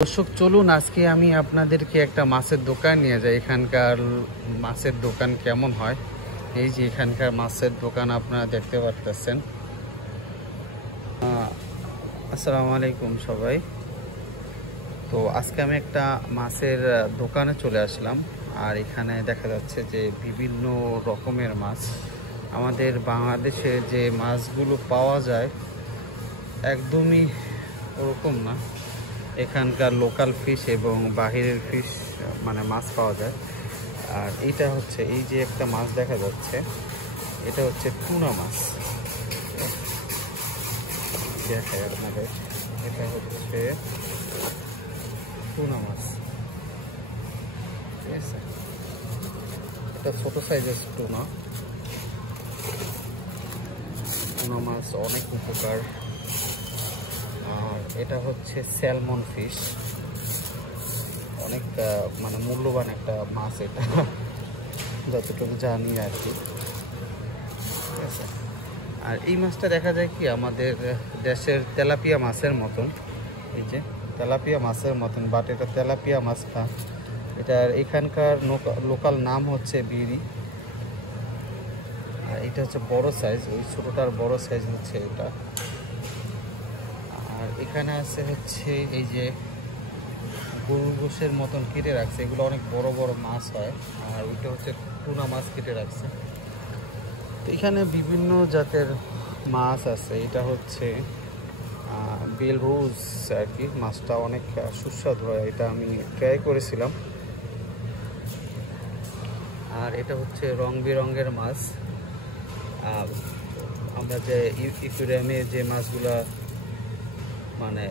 দর্শক চলুন আজকে আমি আপনাদেরকে একটা মাছের দোকান নিয়ে যাই। এখানকার মাছের দোকান কেমন হয়, এই যে এখানকার মাছের দোকান আপনারা দেখতে পারতেছেন। আসসালামু আলাইকুম সবাই। তো আজকে আমি একটা মাছের দোকানে চলে আসলাম, আর এখানে দেখা যাচ্ছে যে বিভিন্ন রকমের মাছ। আমাদের বাংলাদেশে যে মাছগুলো পাওয়া যায় একদমই ওরকম না, এখানকার লোকাল ফিশ এবং বাহিরের ফিশ মানে মাছ পাওয়া যায়। আর এটা হচ্ছে এই যে একটা মাছ দেখা যাচ্ছে, এটা হচ্ছে টুনা মাছ। দেখাই আপনাদের, এটা হচ্ছে টুনা মাছ, ঠিক আছে। এটা ছোট সাইজের টুনা মাছ, অনেক উপকার। আর এটা হচ্ছে স্যালমন ফিশ, অনেক মানে মূল্যবান একটা মাছ এটা, যতটুকু জানি আর কি, ঠিক আছে। আর এই মাছটা দেখা যায় কি আমাদের দেশের তেলাপিয়া মাছের মতন, এই যে তেলাপিয়া মাছের মতন, বাট এটা তেলাপিয়া মাছ না। এটার এখানকার লোকাল নাম হচ্ছে বিড়ি। আর এটা হচ্ছে বড় সাইজ, ওই ছোটোটার বড় সাইজ হচ্ছে এটা। আর এখানে আছে হচ্ছে এই যে গরুর গোশের মতন কেটে রাখছে, এগুলো অনেক বড় বড় মাছ হয়। আর ওইটা হচ্ছে টুনা মাছ কেটে রাখছে। তো এখানে বিভিন্ন জাতের মাছ আছে। এটা হচ্ছে বেল রোজ আর কি, মাছটা অনেক সুস্বাদু হয়, এটা আমি ট্রাই করেছিলাম। আর এটা হচ্ছে রং বেরঙের মাছ, আমরা যে ইকুরিয়ামে যে মাছগুলা মানে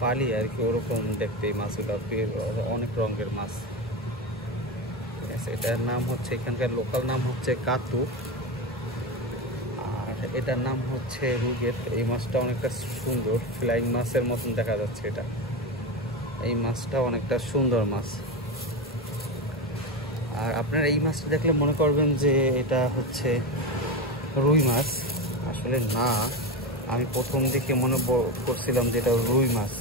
পালি আর কি, ওরকম দেখতে এই মাছগুলো, অনেক রঙের মাছ, ঠিক আছে। এটার নাম হচ্ছে, এখানকার লোকাল নাম হচ্ছে কাতু, আর এটার নাম হচ্ছে রুগেট। এই মাছটা অনেকটা সুন্দর, ফ্লাইং মাছের মতন দেখা যাচ্ছে এটা। এই মাছটা অনেকটা সুন্দর মাছ। আর আপনারা এই মাছটা দেখলে মনে করবেন যে এটা হচ্ছে রুই মাছ, আসলে না। আমি প্রথম দিকে মনে করছিলাম যে এটা রুই মাছ।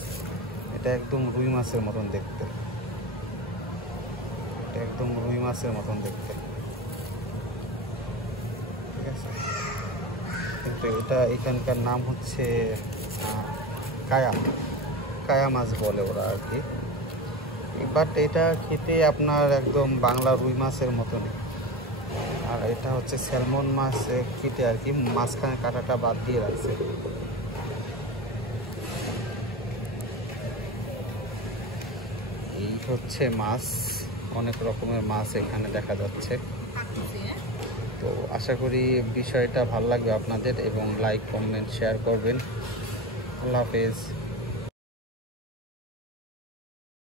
এটা একদম রুই মাছের মতন দেখতে, এটা একদম রুই মাছের মতন দেখতে, ঠিক আছে। কিন্তু এটা এখানকার নাম হচ্ছে কায়া কায়া মাছ বলে ওরা আর কি। বাট এটা খেতে আপনার একদম বাংলা রুই মাছের মতনই। আর এটা হচ্ছে স্যালমন মাছ কেটে আর কি, মাঝখানে কাঁটাটা বাদ দিয়ে রাখছে। এই হচ্ছে মাছ, অনেক রকমের মাছ এখানে দেখা যাচ্ছে। তো আশা করি বিষয়টা ভালো লাগবে আপনাদের, এবং লাইক কমেন্ট শেয়ার করবেন। আল্লাহ হাফেজ।